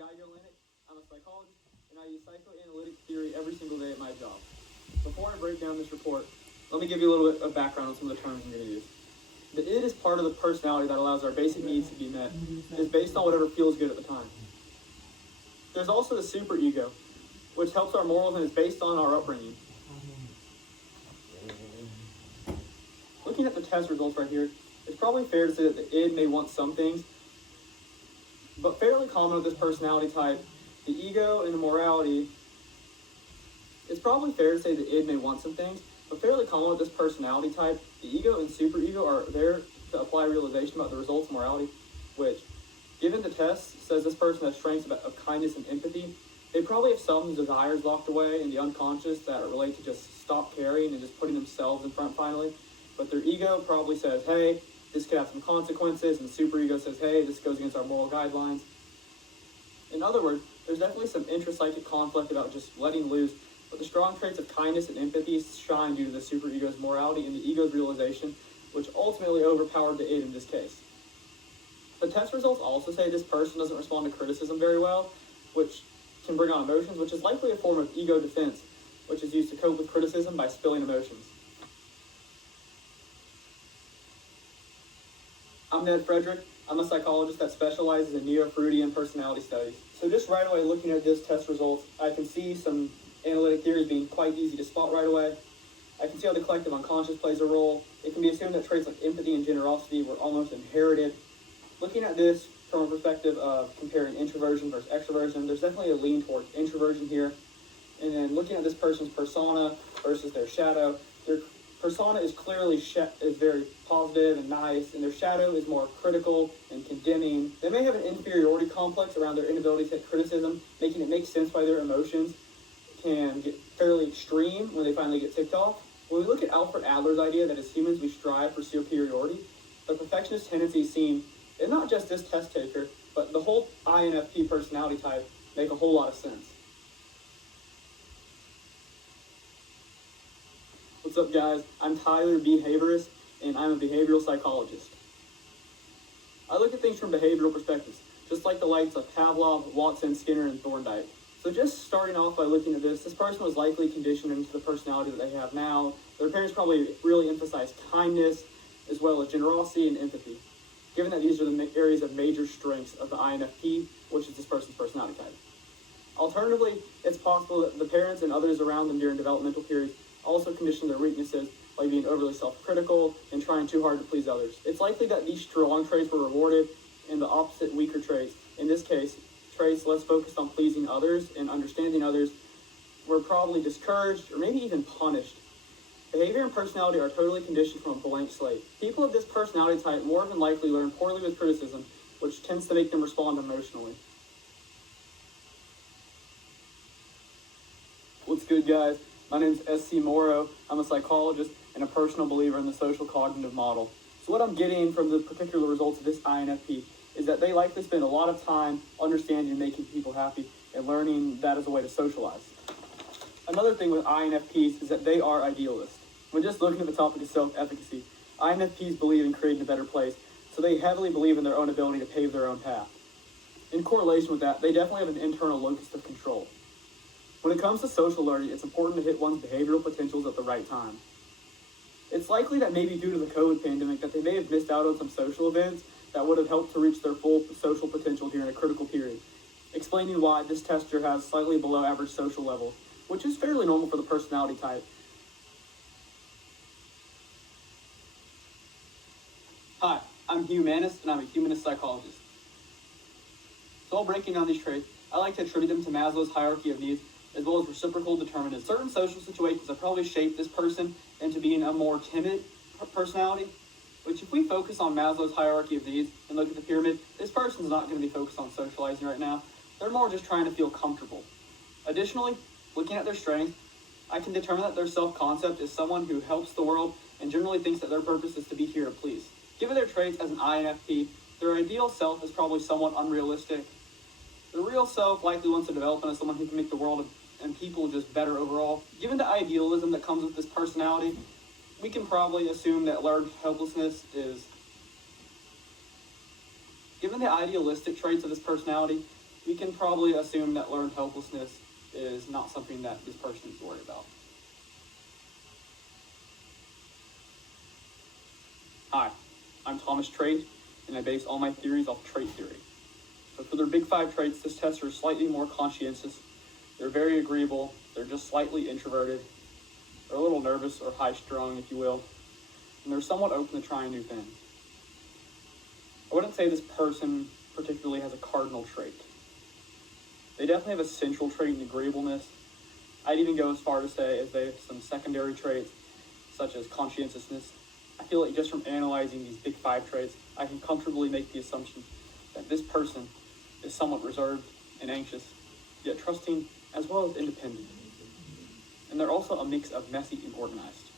Guy Gerlinick. I'm a psychologist, and I use psychoanalytic theory every single day at my job. Before I break down this report, let me give you a little bit of background on some of the terms I'm going to use. The id is part of the personality that allows our basic needs to be met. It is based on whatever feels good at the time. There's also the superego, which helps our morals and is based on our upbringing. Looking at the test results right here, it's probably fair to say that the id may want some things, but fairly common with this personality type, the ego and the morality, it's probably fair to say the id may want some things, but fairly common with this personality type, the ego and superego are there to apply realization about the results of morality, which, given the test, says this person has strengths of kindness and empathy. They probably have some desires locked away in the unconscious that relate to just stop caring and just putting themselves in front finally. But their ego probably says, hey, this could have some consequences, and superego says, hey, this goes against our moral guidelines. In other words, there's definitely some intrapsychic conflict about just letting loose, but the strong traits of kindness and empathy shine due to the superego's morality and the ego's realization, which ultimately overpowered the id in this case. The test results also say this person doesn't respond to criticism very well, which can bring on emotions, which is likely a form of ego defense, which is used to cope with criticism by spilling emotions. I'm Ned Frederick. I'm a psychologist that specializes in Neo-Freudian personality studies. So just right away, looking at this test results, I can see some analytic theories being quite easy to spot right away. I can see how the collective unconscious plays a role. It can be assumed that traits like empathy and generosity were almost inherited. Looking at this from a perspective of comparing introversion versus extroversion, there's definitely a lean towards introversion here. And then looking at this person's persona versus their shadow, their persona is clearly is very positive and nice, and their shadow is more critical and condemning. They may have an inferiority complex around their inability to take criticism, making it make sense why their emotions can get fairly extreme when they finally get ticked off. When we look at Alfred Adler's idea that as humans we strive for superiority, the perfectionist tendencies seen in not just this test taker, but the whole INFP personality type make a whole lot of sense. What's up, guys? I'm Tyler Behaviorist, and I'm a behavioral psychologist. I look at things from behavioral perspectives, just like the likes of Pavlov, Watson, Skinner, and Thorndike. So just starting off by looking at this person was likely conditioned into the personality that they have now. Their parents probably really emphasized kindness, as well as generosity and empathy, given that these are the areas of major strengths of the INFP, which is this person's personality type. Alternatively, it's possible that the parents and others around them during developmental periods also conditioned their weaknesses, like being overly self-critical and trying too hard to please others. It's likely that these strong traits were rewarded and the opposite weaker traits, in this case, traits less focused on pleasing others and understanding others, were probably discouraged or maybe even punished. Behavior and personality are totally conditioned from a blank slate. People of this personality type more than likely learn poorly with criticism, which tends to make them respond emotionally. What's good, guys? My name's S.C. Morrow. I'm a psychologist and a personal believer in the social cognitive model. So what I'm getting from the particular results of this INFP is that they likely spend a lot of time understanding and making people happy and learning that as a way to socialize. Another thing with INFPs is that they are idealists. When just looking at the topic of self-efficacy, INFPs believe in creating a better place, so they heavily believe in their own ability to pave their own path. In correlation with that, they definitely have an internal locus of control. When it comes to social learning, it's important to hit one's behavioral potentials at the right time. It's likely that maybe due to the COVID pandemic that they may have missed out on some social events that would have helped to reach their full social potential during a critical period, explaining why this tester has slightly below average social levels, which is fairly normal for the personality type. Hi, I'm Hugh Manis, and I'm a humanist psychologist. So while breaking down these traits, I like to attribute them to Maslow's hierarchy of needs, as well as reciprocal determinism. Certain social situations have probably shaped this person into being a more timid personality, which if we focus on Maslow's hierarchy of needs and look at the pyramid, this person's not going to be focused on socializing right now. They're more just trying to feel comfortable. Additionally, looking at their strengths, I can determine that their self-concept is someone who helps the world and generally thinks that their purpose is to be here to please. Given their traits as an INFP, their ideal self is probably somewhat unrealistic. The real self likely wants to develop into someone who can make the world and people just better overall. Given the idealism that comes with this personality, we can probably assume that learned helplessness is... Given the idealistic traits of this personality, we can probably assume that learned helplessness is not something that this person is worried about. Hi, I'm Thomas Trait, and I base all my theories off trait theory. So for their big 5 traits, this tester is slightly more conscientious. They're very agreeable. They're just slightly introverted. They're a little nervous or high-strung, if you will. And they're somewhat open to trying new things. I wouldn't say this person particularly has a cardinal trait. They definitely have a central trait in agreeableness. I'd even go as far to say as they have some secondary traits, such as conscientiousness. I feel like just from analyzing these big 5 traits, I can comfortably make the assumption that this person is somewhat reserved and anxious, yet trusting as well as independent. And they're also a mix of messy and organized.